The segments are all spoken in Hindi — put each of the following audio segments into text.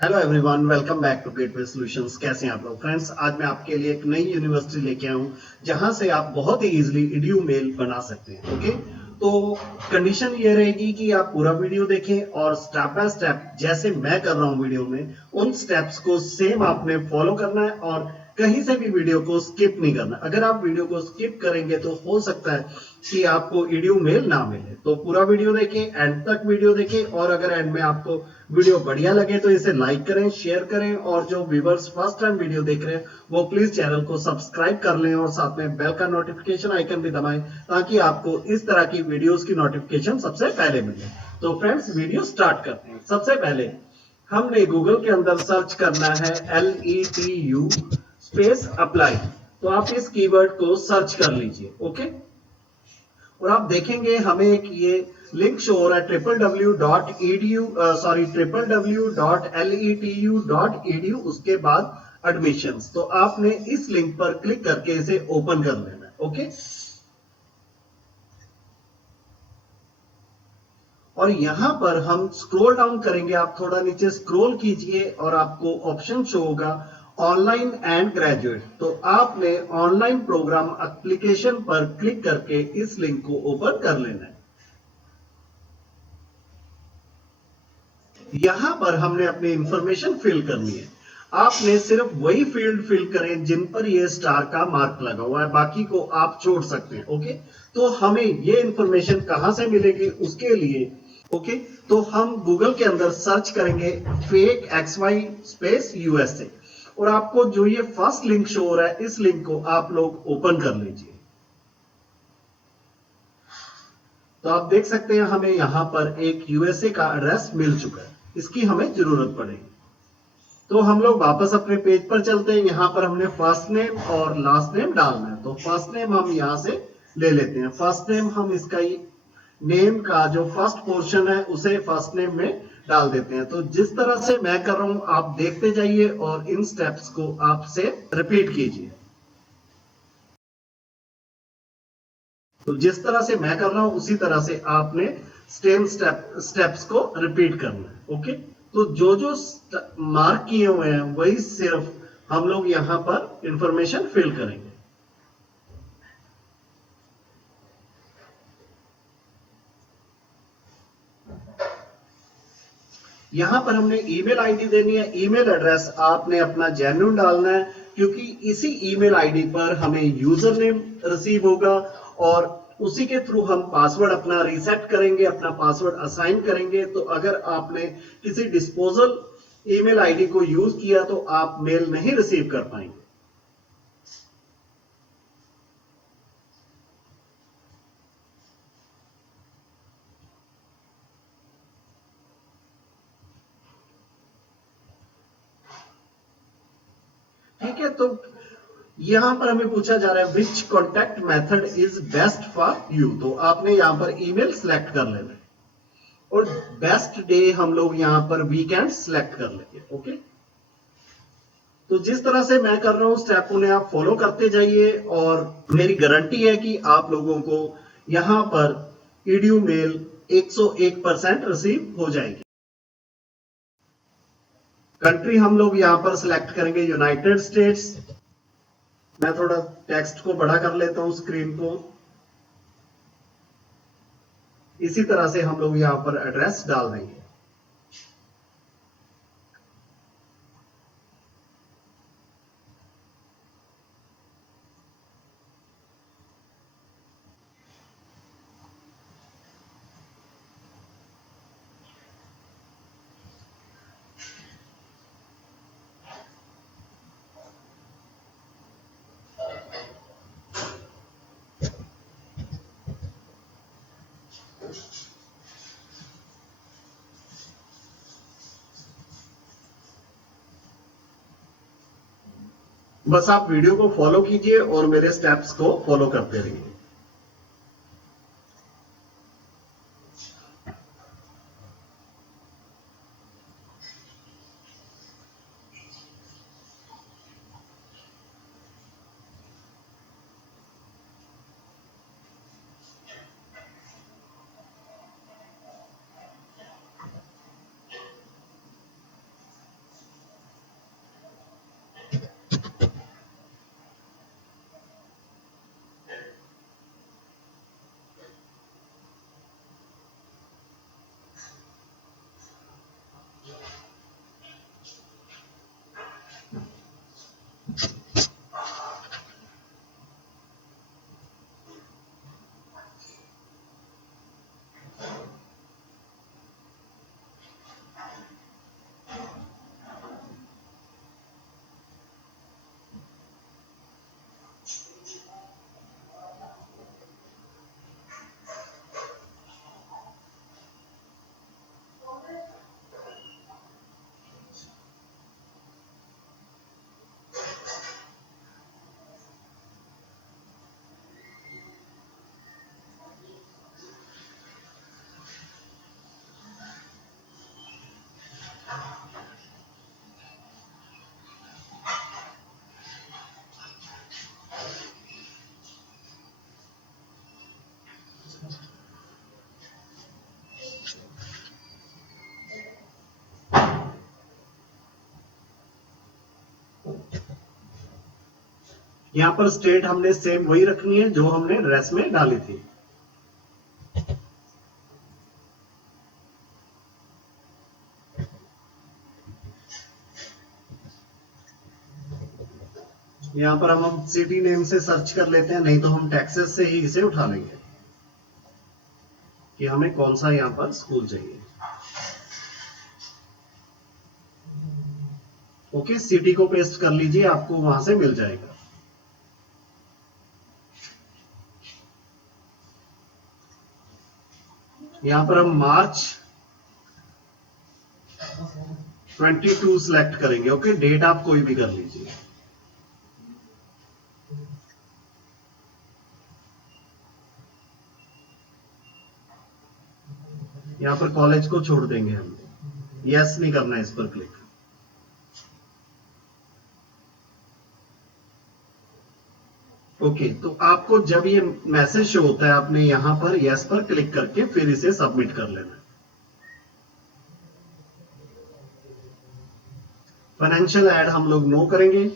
Hello everyone, welcome back to Gateway Solutions. कैसे हैं आप लोग फ्रेंड्स? आज मैं आपके लिए एक नई यूनिवर्सिटी लेके आया हूं जहां से आप बहुत ही इजीली ईडीयू मेल बना सकते हैं। ओके, तो कंडीशन ये रहेगी कि आप पूरा वीडियो देखें और स्टेप बाय स्टेप जैसे मैं कर रहा हूं वीडियो में उन स्टेप्स को सेम आपने फॉलो करना है और कहीं से भी वीडियो को स्किप नहीं करना। अगर आप वीडियो को स्किप करेंगे तो हो सकता है कि आपको ईडीयू मेल ना मिले। तो पूरा वीडियो देखें, एंड तक वीडियो देखें और अगर एंड में आपको वीडियो बढ़िया लगे तो इसे लाइक करें, शेयर करें और जो व्यूवर्स फर्स्ट टाइम वीडियो देख रहे हैं वो प्लीज चैनल को सब्सक्राइब कर लें और साथ में बेल का नोटिफिकेशन आइकन भी दबाएं ताकि आपको इस तरह की वीडियोस की नोटिफिकेशन सबसे पहले मिले। तो फ्रेंड्स, वीडियो स्टार्ट करते हैं। सबसे पहले हमने गूगल के अंदर सर्च करना है LETU स्पेस अप्लाई। तो आप इस कीवर्ड को सर्च कर लीजिए। ओके, और आप देखेंगे हमें एक ये लिंक शो हो रहा है www.letu.letu.edu, उसके बाद एडमिशंस। तो आपने इस लिंक पर क्लिक करके इसे ओपन कर लेना है। ओके, और यहां पर हम स्क्रॉल डाउन करेंगे, आप थोड़ा नीचे स्क्रॉल कीजिए और आपको ऑप्शन शो होगा ऑनलाइन एंड ग्रेजुएट। तो आपने ऑनलाइन प्रोग्राम एप्लीकेशन पर क्लिक करके इस लिंक को ओपन कर लेना है। यहां पर हमने अपनी इंफॉर्मेशन फिल करनी है। आपने सिर्फ वही फील्ड फिल करें जिन पर ये स्टार का मार्क लगा हुआ है, बाकी को आप छोड़ सकते हैं। ओके, तो हमें ये इंफॉर्मेशन कहां से मिलेगी उसके लिए ओके, तो हम गूगल के अंदर सर्च करेंगे फेक XY स्पेस USA और आपको जो ये फर्स्ट लिंक शो हो रहा है इस लिंक को आप लोग ओपन कर लीजिए। तो आप देख सकते हैं हमें यहां पर एक USA का एड्रेस मिल चुका है, इसकी हमें जरूरत पड़ेगी। तो हम लोग वापस अपने पेज पर चलते हैं। यहां पर हमने फर्स्ट नेम और लास्ट नेम डालना है। तो फर्स्ट नेम हम यहां से ले लेते हैं। फर्स्ट नेम हम इसका नेम का जो फर्स्ट पोर्शन है उसे फर्स्ट नेम में डाल देते हैं। तो जिस तरह से मैं कर रहा हूं आप देखते जाइए और इन स्टेप्स को आपसे रिपीट कीजिए। तो जिस तरह से मैं कर रहा हूं उसी तरह से आपने सेम स्टेप्स को रिपीट करना है। ओके, तो जो जो मार्क किए हुए हैं वही सिर्फ हम लोग यहां पर इंफॉर्मेशन फिल करेंगे। यहां पर हमने ईमेल आईडी देनी है। ईमेल एड्रेस आपने अपना जेन्युइन डालना है क्योंकि इसी ईमेल आईडी पर हमें यूजर नेम रिसीव होगा और उसी के थ्रू हम पासवर्ड अपना रीसेट करेंगे, अपना पासवर्ड असाइन करेंगे। तो अगर आपने किसी डिस्पोजल ईमेल आईडी को यूज किया तो आप मेल नहीं रिसीव कर पाएंगे। ठीक है, तो यहां पर हमें पूछा जा रहा है which contact method is best for you. तो आपने यहां पर ईमेल सेलेक्ट कर लेना है और बेस्ट डे हम लोग यहां पर वीकेंड सेलेक्ट कर लेंगे। ओके, तो जिस तरह से मैं कर रहा हूं स्टेप उन्हें आप फॉलो करते जाइए और मेरी गारंटी है कि आप लोगों को यहां पर ईडीयू मेल 101% रिसीव हो जाएगी। कंट्री हम लोग यहां पर सिलेक्ट करेंगे यूनाइटेड स्टेट्स। मैं थोड़ा टेक्स्ट को बड़ा कर लेता हूं स्क्रीन को। इसी तरह से हम लोग यहां पर एड्रेस डाल देंगे। बस आप वीडियो को फॉलो कीजिए और मेरे स्टेप्स को फॉलो करते रहिए। यहाँ पर स्टेट हमने सेम वही रखनी है जो हमने रेस में डाली थी। यहाँ पर हम सिटी नेम से सर्च कर लेते हैं, नहीं तो हम टेक्सास से ही इसे उठा लेंगे कि हमें कौन सा यहाँ पर स्कूल चाहिए। ओके, सिटी को पेस्ट कर लीजिए, आपको वहां से मिल जाएगा। यहां पर हम मार्च 22 सिलेक्ट करेंगे। ओके, डेट आप कोई भी कर लीजिए। यहां पर कॉलेज को छोड़ देंगे हम, यस नहीं करना है इस पर क्लिक। ओके, तो आपको जब ये मैसेज शो होता है, आपने यहां पर यस पर क्लिक करके फिर इसे सबमिट कर लेना है। फाइनेंशियल ऐड हम लोग नो करेंगे।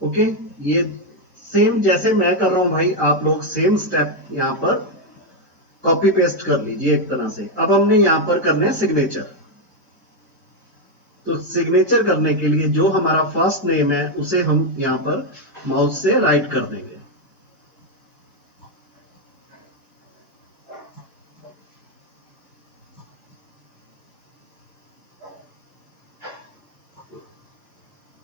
ओके, ये सेम जैसे मैं कर रहा हूं भाई, आप लोग सेम स्टेप यहां पर कॉपी पेस्ट कर लीजिए एक तरह से। अब हमने यहां पर करना है सिग्नेचर। तो सिग्नेचर करने के लिए जो हमारा फर्स्ट नेम है उसे हम यहां पर माउस से राइट कर देंगे।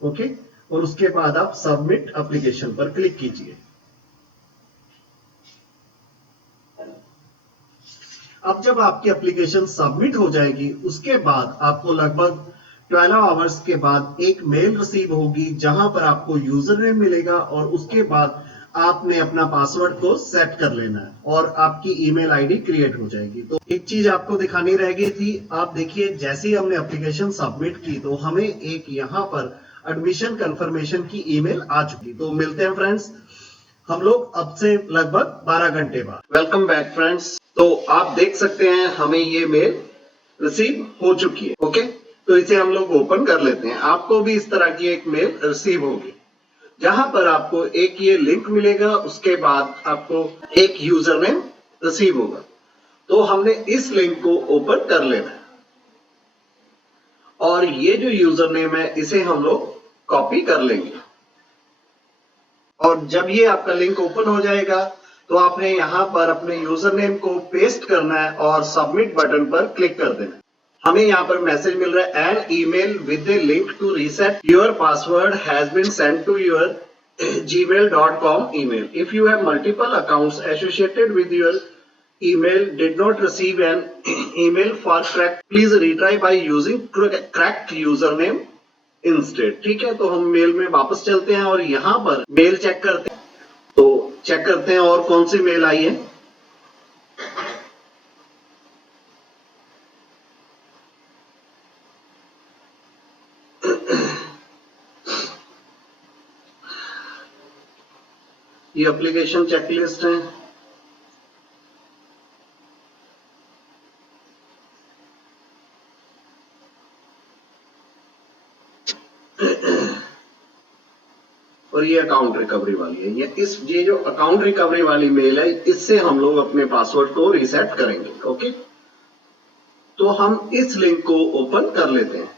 ओके, और उसके बाद आप सबमिट एप्लीकेशन पर क्लिक कीजिए। अब जब आपकी एप्लीकेशन सबमिट हो जाएगी, उसके बाद आपको लगभग 12 आवर्स के बाद एक मेल रिसीव होगी जहां पर आपको यूजर नेम मिलेगा और उसके बाद आपने अपना पासवर्ड को सेट कर लेना है और आपकी ईमेल आईडी क्रिएट हो जाएगी। तो एक चीज आपको दिखानी रह गई थी, आप देखिए जैसे ही हमने एप्लीकेशन सबमिट की तो हमें एक यहां पर एडमिशन कंफर्मेशन की ईमेल आ चुकी। तो मिलते हैं फ्रेंड्स हम लोग अब से लगभग 12 घंटे बाद। Welcome back friends. तो आप देख सकते हैं हमें ये मेल रिसीव हो चुकी है। ओके, तो इसे हम लोग ओपन कर लेते हैं। आपको भी इस तरह की एक मेल रिसीव होगी जहां पर आपको एक ये लिंक मिलेगा, उसके बाद आपको एक यूजर नेम रिसीव होगा। तो हमने इस लिंक को ओपन कर लेना है और ये जो यूजर नेम है इसे हम लोग कॉपी कर लेंगे। और जब ये आपका लिंक ओपन हो जाएगा तो आपने यहां पर अपने यूजर नेम को पेस्ट करना है और सबमिट बटन पर क्लिक कर देना है। हमें यहां पर मैसेज मिल रहा है an email with the link to reset your password has been send to your gmail.com email. If you have multiple accounts associated with your email did not receive an email for cracked, please retry by using cracked username instead. ठीक है, तो हम मेल में वापस चलते हैं और यहां पर मेल चेक करते हैं। तो चेक करते हैं और कौन सी मेल आई है। ये एप्लीकेशन चेकलिस्ट है। और ये अकाउंट रिकवरी वाली है। ये जो अकाउंट रिकवरी वाली मेल है, इससे हम लोग अपने पासवर्ड को रीसेट करेंगे। ओके, तो हम इस लिंक को ओपन कर लेते हैं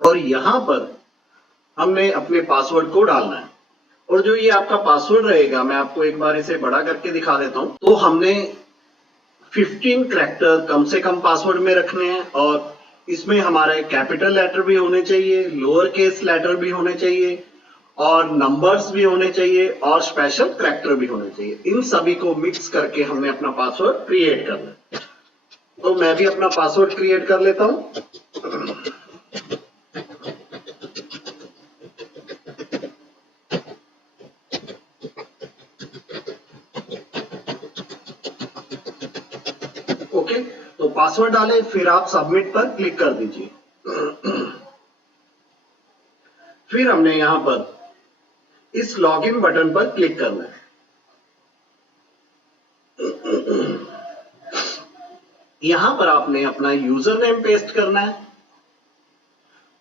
और यहां पर हमने अपने पासवर्ड को डालना है। और जो ये आपका पासवर्ड रहेगा, मैं आपको एक बार इसे बड़ा करके दिखा देता हूं। तो हमने 15 कैरेक्टर कम से कम पासवर्ड में रखने हैं और इसमें हमारे कैपिटल लेटर भी होने चाहिए, लोअर केस लेटर भी होने चाहिए और नंबर्स भी होने चाहिए और स्पेशल कैरेक्टर भी होने चाहिए। इन सभी को मिक्स करके हमने अपना पासवर्ड क्रिएट करना है। तो मैं भी अपना पासवर्ड क्रिएट कर लेता हूं। ओके, तो पासवर्ड डालें, फिर आप सबमिट पर क्लिक कर दीजिए। फिर हमने यहां पर इस लॉगिन बटन पर क्लिक करना है। यहां पर आपने अपना यूजर नेम पेस्ट करना है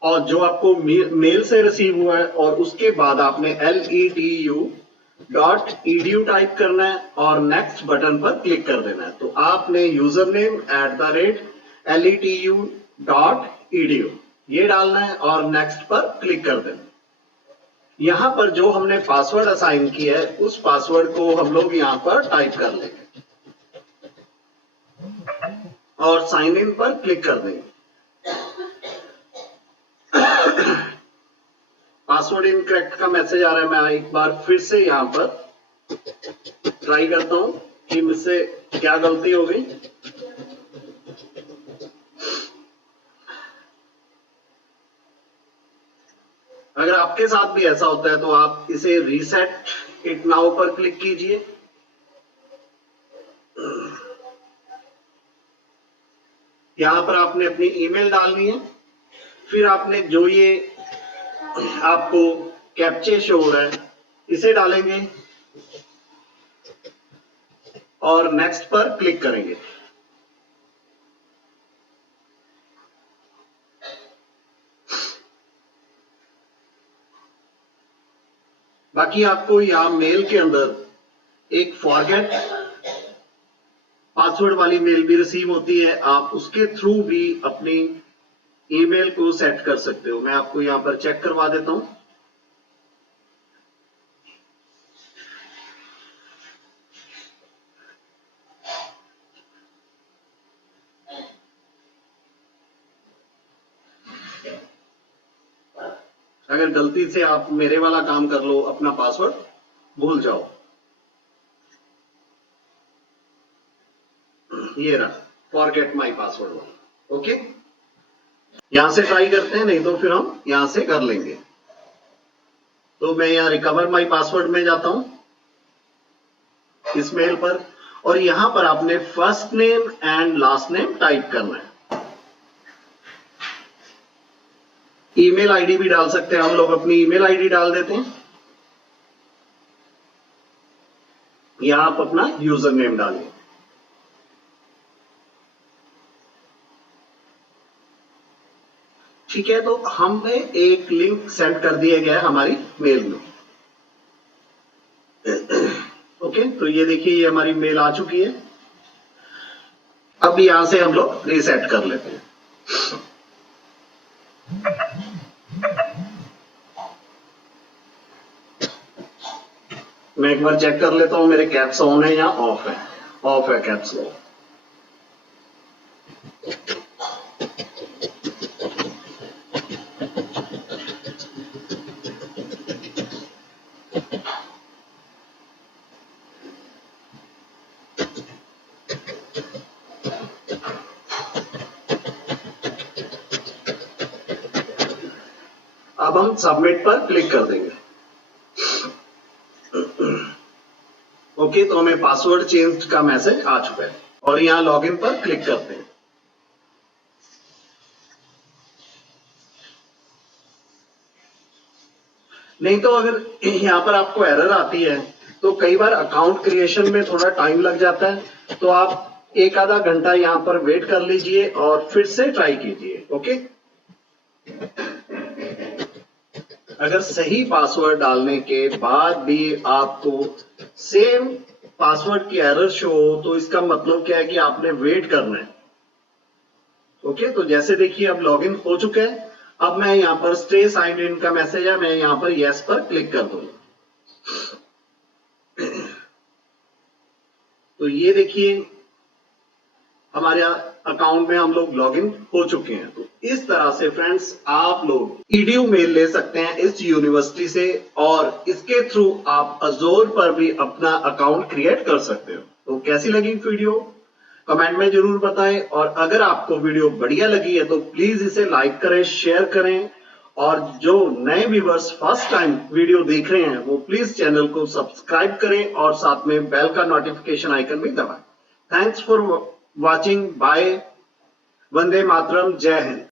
और जो आपको मेल से रिसीव हुआ है, और उसके बाद आपने letu.edu टाइप करना है और नेक्स्ट बटन पर क्लिक कर देना है। तो आपने यूजर नेम @letu.edu ये डालना है और नेक्स्ट पर क्लिक कर देना है। यहां पर जो हमने पासवर्ड असाइन किया है उस पासवर्ड को हम लोग यहां पर टाइप कर लेंगे और साइन इन पर क्लिक कर देंगे। पासवर्ड इनकरेक्ट का मैसेज आ रहा है। मैं एक बार फिर से यहां पर ट्राई करता हूं कि मुझसे क्या गलती हो गई। अगर आपके साथ भी ऐसा होता है तो आप इसे रीसेट इट नाउ पर क्लिक कीजिए। यहां पर आपने अपनी ईमेल डालनी है, फिर आपने जो ये आपको कैप्चे शो हो रहा है इसे डालेंगे और नेक्स्ट पर क्लिक करेंगे। बाकी आपको यहां मेल के अंदर एक फॉरगेट पासवर्ड वाली मेल भी रिसीव होती है। आप उसके थ्रू भी अपनी ईमेल को सेट कर सकते हो। मैं आपको यहां पर चेक करवा देता हूं। अगर गलती से आप मेरे वाला काम कर लो, अपना पासवर्ड भूल जाओ, ये रहा फॉरगेट माई पासवर्ड वाला। ओके, यहां से ट्राई करते हैं, नहीं तो फिर हम यहां से कर लेंगे। तो मैं यहां रिकवर माई पासवर्ड में जाता हूं इस मेल पर, और यहां पर आपने first name and last name type करना है। ईमेल आईडी भी डाल सकते हैं हम लोग, अपनी ईमेल आईडी डाल देते हैं। यहां आप अपना यूजर नेम डालिए। ठीक है, तो हमें एक लिंक सेंड कर दिया गया है हमारी मेल में। ओके, तो ये देखिए ये हमारी मेल आ चुकी है। अब यहां से हम लोग रीसेट कर लेते हैं। मैं एक बार चेक कर लेता हूं मेरे कैप्स ऑन है या ऑफ है। ऑफ है कैप्स लॉक। अब हम सबमिट पर क्लिक कर देंगे। ओके, तो हमें पासवर्ड चेंज का मैसेज आ चुका है और यहां लॉगिन पर क्लिक करते हैं। नहीं तो अगर यहां पर आपको एरर आती है तो कई बार अकाउंट क्रिएशन में थोड़ा टाइम लग जाता है, तो आप एक आधा घंटा यहां पर वेट कर लीजिए और फिर से ट्राई कीजिए। ओके, अगर सही पासवर्ड डालने के बाद भी आपको सेम पासवर्ड की एरर शो हो तो इसका मतलब क्या है कि आपने वेट करना है। ओके, तो जैसे देखिए अब लॉगिन हो चुका है। अब मैं यहां पर स्टे साइंड इन का मैसेज है, मैं यहां पर यस पर क्लिक कर दूंगा। तो ये देखिए हमारे अकाउंट में हम लोग लॉगिन हो चुके हैं। तो इस तरह से फ्रेंड्स आप लोग ईडीयू मेल ले सकते हैं इस यूनिवर्सिटी से, और इसके थ्रू आप अजोर पर भी अपना अकाउंट क्रिएट कर सकते हो। तो कैसी लगी वीडियो कमेंट में जरूर बताएं, और अगर आपको वीडियो बढ़िया लगी है तो प्लीज इसे लाइक करें, शेयर करें, और जो नए व्यूअर्स फर्स्ट टाइम वीडियो देख रहे हैं वो प्लीज चैनल को सब्सक्राइब करें और साथ में बेल का नोटिफिकेशन आइकन भी दबाएं। Thanks for watching. Bye. Vande Mataram. जय हिंद।